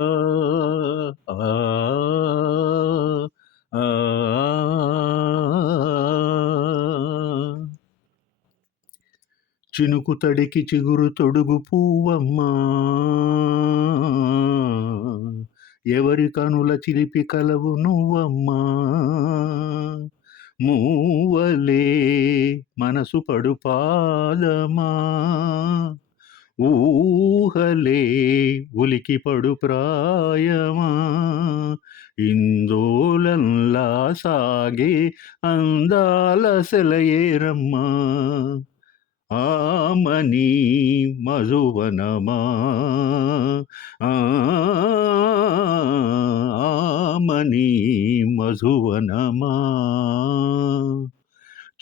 ఆ ఆ చినుకు తడికి చిగురు తొడుగు పువ్వమ్మా, ఎవరి కనుల చిలిపి కలవు నువ్వమ్మా. మూవలే మనసు పడు పాదమా, ఊహలే ఉలికి పడు ప్రాయమా, ఇందోలంలా సాగే అందాల సెలయేరమ్మా. ఆమని మధువనమా, ఆ, ఆమని మధువనమా.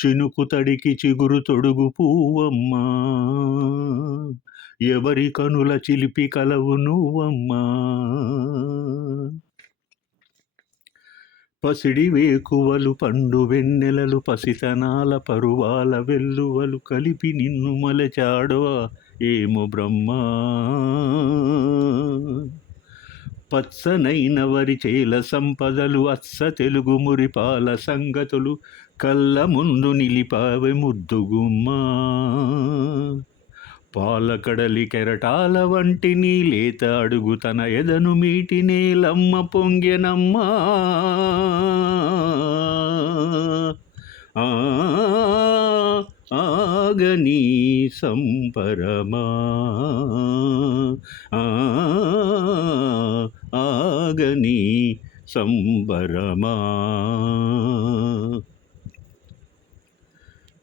చినుకు తడికి చిగురు తొడుగు పువ్వమ్మా, ఎవరి కనుల చిలిపి కలవు నువ్వమ్మా. పసిడి వేకువలు పండు వెన్నెలలు పసితనాల పరువాల వెల్లువలు కలిపి నిన్ను మలచాడో ఏమో బ్రహ్మా. పచ్చనైన వరి చేల సంపదలు అచ్చ తెలుగు మురిపాల సంగతులు కళ్ళ ముందు నిలిపావె ముద్దుగుమ్మా. పాలకడలి కెరటాల వంటి నీ లేత అడుగు తన ఎదను మీటి నేలమ్మ పొంగెనమ్మా. ఆ, ఆగని సంపరమా, ఆ, ఆగని సంబరమా.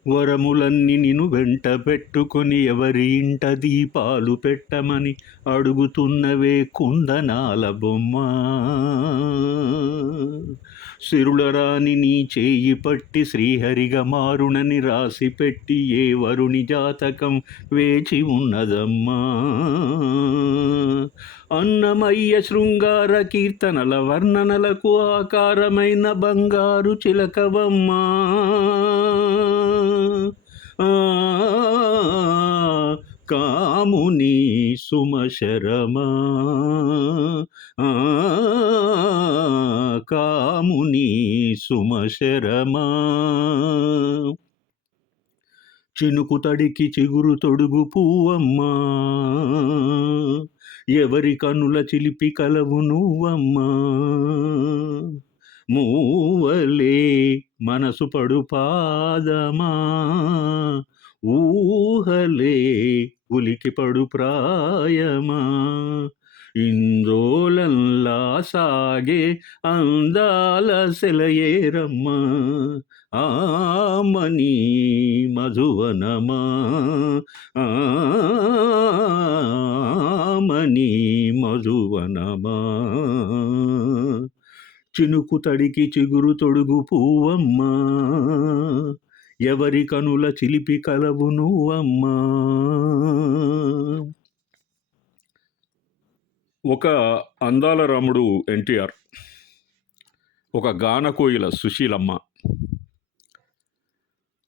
వరములన్నీ నిన్ను వెంట పెట్టుకొని ఎవరి ఇంట దీపాలు పెట్టమని అడుగుతున్నవే కుందనాల బొమ్మ. సిరులరాని నీ చేయి పట్టి శ్రీహరిగా మారునని రాసి పెట్టి ఏ వరుని జాతకం వేచి ఉన్నదమ్మా. అన్నమయ్య శృంగార కీర్తనల వర్ణనలకు ఆకారమైన బంగారు చిలకవమ్మా. కాముని సుమశరమా, కాముని సుమశరమా. చినుకు తడికి చిగురు తొడుగు పువ్వమ్మా, ఎవరి కనుల చిలిపి కలవు నువ్వమ్మా. మూవలే మనసు పడు పాదమా, ఊహలే ఉలికి పడు ప్రాయమా, ఇందోలంలా సాగే అందాల సెలయేరమ్మా. ఆమని మధువనమా, ఆమని మధువనమా. చినుకు తడికి చిగురు తొడుగు పువ్వమ్మా, ఎవరి కనుల చిలిపి కలవు నువ్వమ్మా. ఒక అందాల రాముడు ఎన్టీఆర్, ఒక గానకోయిల సుశీలమ్మ,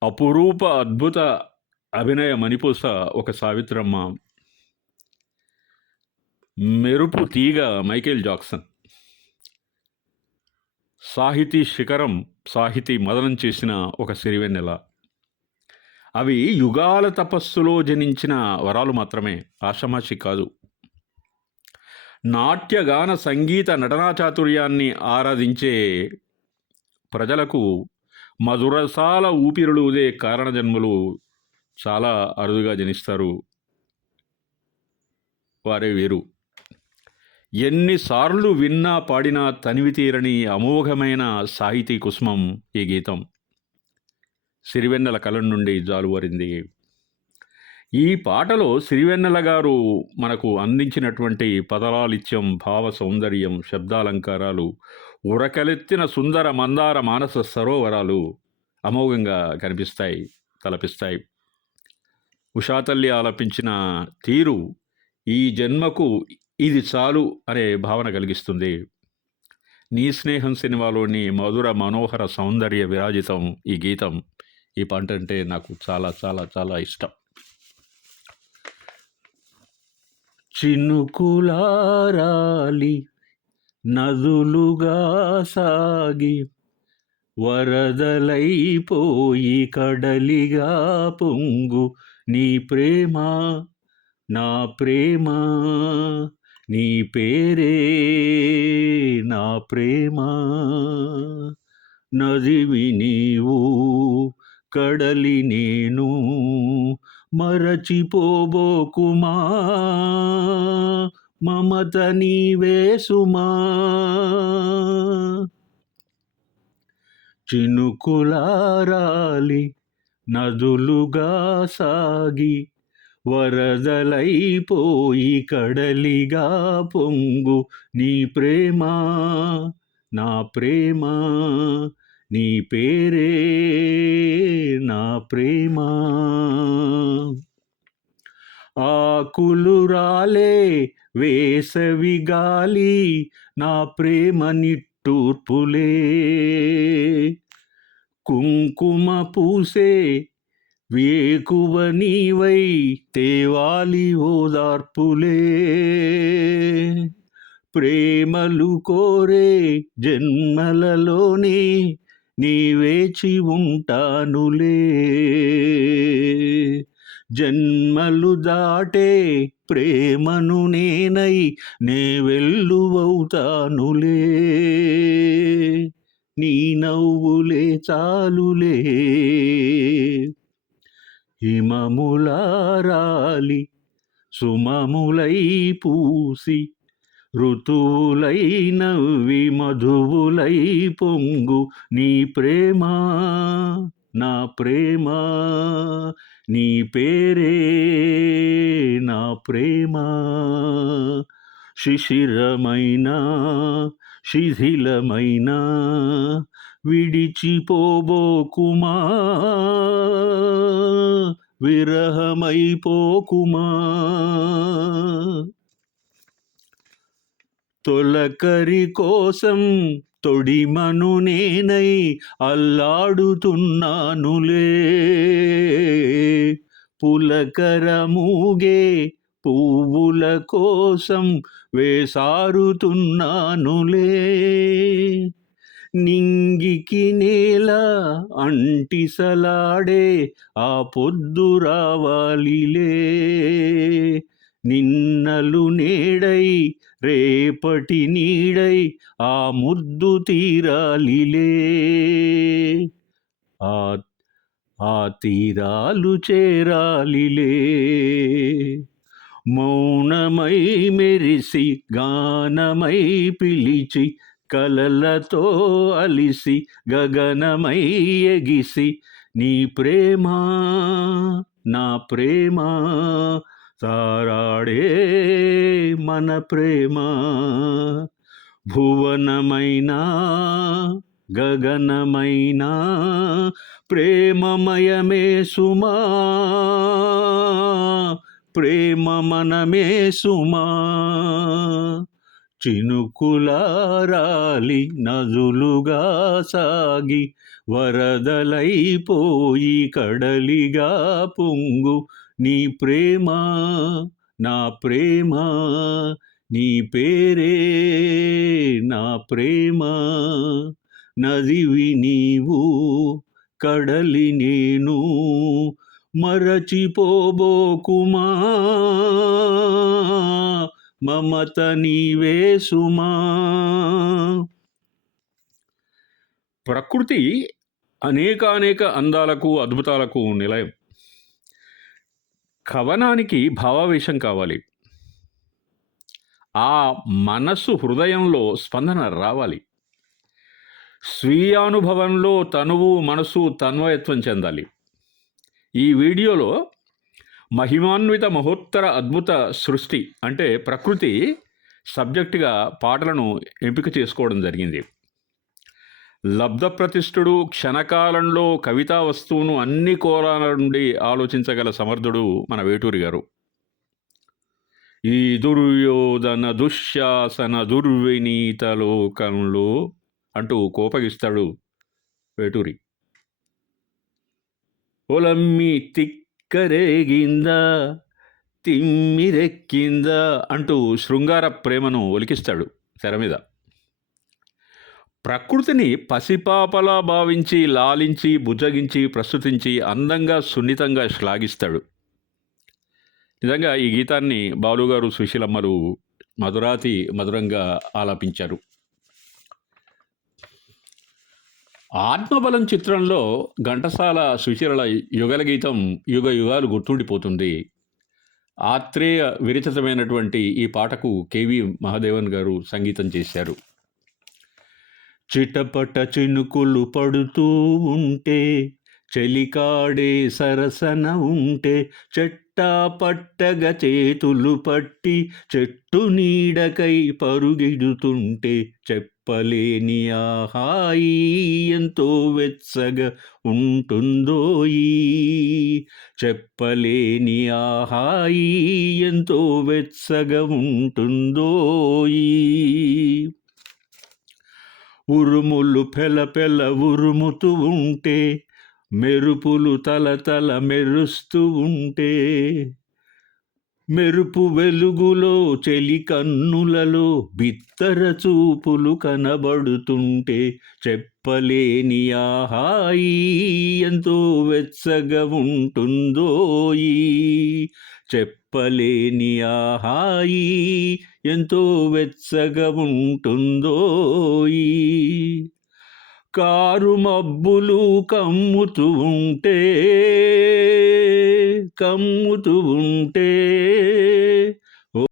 అపురూప అద్భుత అభినయ మణిపూస ఒక సావిత్రమ్మ, మెరుపు తీగ మైకేల్ జాక్సన్, సాహితీ శిఖరం సాహితీ మదనం చేసిన ఒక సిరివెన్నెల. అవి యుగాల తపస్సులో జనించిన వరాలు మాత్రమే, ఆషమాషి కాదు. నాట్యగాన సంగీత నటనా చాతుర్యాన్ని ఆరాధించే ప్రజలకు మధురసాల ఊపిరులు ఉదే కారణజన్మలు చాలా అరుదుగా జనిస్తారు. వారే వీరు. ఎన్నిసార్లు విన్నా పాడినా తనివి తీరని అమోఘమైన సాహితీ కుసుమం ఈ గీతం. సిరివెన్నెల కలం నుండి జాలువరింది. ఈ పాటలో సిరివెన్నెల గారు మనకు అందించినటువంటి పదలాలిత్యం, భావ సౌందర్యం, శబ్దాలంకారాలు, ఉరకలెత్తిన సుందర మందార మానస సరోవరాలు అమోఘంగా కనిపిస్తాయి, తలపిస్తాయి. ఉషాతల్లి ఆలపించిన తీరు ఈ జన్మకు ఇది చాలు అనే భావన కలిగిస్తుంది. నీ స్నేహం సినిమాలోని మధుర మనోహర సౌందర్య విరాజితం ఈ గీతం. ఈ పాట అంటే నాకు చాలా చాలా చాలా ఇష్టం. చినుకులారాలి నదులుగా సాగి వరదలైపోయి కడలిగా పొంగు నీ ప్రేమ నా ప్రేమ నీ పేరే నా ప్రేమ నదివి నీవు కడలి నేను మరచిపోబోకుమా మమత నీవే సుమా చినుకులారాలి నదులుగా సాగి వరదలైపోయి కడలిగా పొంగు నీ ప్రేమ నా ప్రేమ నీ పేరే నా ప్రేమ ఆకులు రాలే వేసవి గాలి నా ప్రేమ నిట్టూర్పులే కుంకుమ పూసే వేకువ నీవై తేవాలి ఓదార్పులే ప్రేమలు కోరే జన్మలలోనే నీ వేచి ఉంటానులే జన్మలు దాటే ప్రేమను నేనై నే వెల్లువవుతానులే నీ నవ్వులే చాలులే హిమములారాలి సుమములై పూసి ఋతువులై నవ్వి మధువులై పొంగు నీ ప్రేమ నా ప్రేమ నీ పేరే నా ప్రేమ శిశిరమైన శిథిలమైన విడిచిపోబోకుమా విరహమైపోకుమా తొలకరి కోసం తొడిమను నేనై అల్లాడుతున్నానులే పులకర మూగే పువ్వుల కోసం వేసారుతున్నానులే నింగికి నేల అంటిసలాడే ఆ పొద్దు రావాలిలే నిన్నలు నేడై రేపటి నీడై ఆ ముద్దు తీరాలిలే ఆ తీరాలు చేరాలిలే మౌనమై మెరిసి గానమై పిలిచి కలలతో అలిసి గగనమై ఎగిసి నీ ప్రేమ నా ప్రేమ తారాడే మన ప్రేమ భువనమైన గగనమైన ప్రేమమయమే సుమా ప్రేమ మనమే సుమా చినుకులారాలి నదులుగా సాగి వరదలైపోయి కడలిగా పొంగు నీ ప్రేమ నా ప్రేమ నీ పేరే నా ప్రేమ నదివి నీవు కడలి నేను మరచిపోబోకుమా మమత నీవే సుమా ప్రకృతి అనేకానేక అందాలకు అద్భుతాలకు నిలయం కవనానికి భావావేశం కావాలి ఆ మనసు హృదయంలో స్పందన రావాలి స్వీయానుభవంలో తనువు మనసు తన్వయత్వం చెందాలి ఈ వీడియోలో మహిమాన్విత మహోత్తర అద్భుత సృష్టి అంటే ప్రకృతి సబ్జెక్టుగా పాటలను ఎంపిక చేసుకోవడం జరిగింది లబ్ధప్రతిష్ఠుడు క్షణకాలంలో కవితా వస్తువును అన్ని కోణాల నుండి ఆలోచించగల సమర్థుడు మన వేటూరి గారు ఈ దుర్యోధన దుశ్శాసన దుర్వినీత లోకంలో అంటూ కోపగిస్తాడు వేటూరి ఒలమ్మి తిక్కరేగిందా తిమ్మిరెక్కిందా అంటూ శృంగార ప్రేమను ఒలికిస్తాడు తెర మీద. ప్రకృతిని పసిపాపలా భావించి, లాలించి, బుజ్జగించి, ప్రస్తుతించి, అందంగా, సున్నితంగా శ్లాఘిస్తాడు. నిజంగా ఈ గీతాన్ని బాలుగారు, సుశీలమ్మలు మధురాతి మధురంగా ఆలాపించారు. ఆత్మబలం చిత్రంలో ఘంటసాల, సుశీలల యుగల గీతం యుగ యుగాలు గుర్తుండిపోతుంది. ఆత్రేయ విరచితమైనటువంటి ఈ పాటకు కెవి మహాదేవన్ గారు సంగీతం చేశారు. చిటపట చినుకులు పడుతూ ఉంటే, చలికాడే సరసన ఉంటే, చెట్టా పట్టగా చేతులు పట్టి చెట్టు నీడకై పరుగెడుతుంటే, చెప్పలేని ఆ హాయి ఎంతో వెచ్చగా ఉంటుందోయి, చెప్పలేని ఆ హాయి ఎంతో వెచ్చగా ఉంటుందోయి. ఉరుములు పెల ఉరుముతూ ఉంటే, మెరుపులు తల మెరుస్తూ ఉంటే, మెరుపు వెలుగులో చెలి కన్నులలో బిత్తర చూపులు కనబడుతుంటే, చెప్పలేని ఆ హాయి ఎంతో వెచ్చగా ఉంటుందోయి, చెప్పలేని ఆ హాయి ఎంతో వెచ్చగా ఉంటుందోయి. కారు మబ్బులు కమ్ముతూ ఉంటే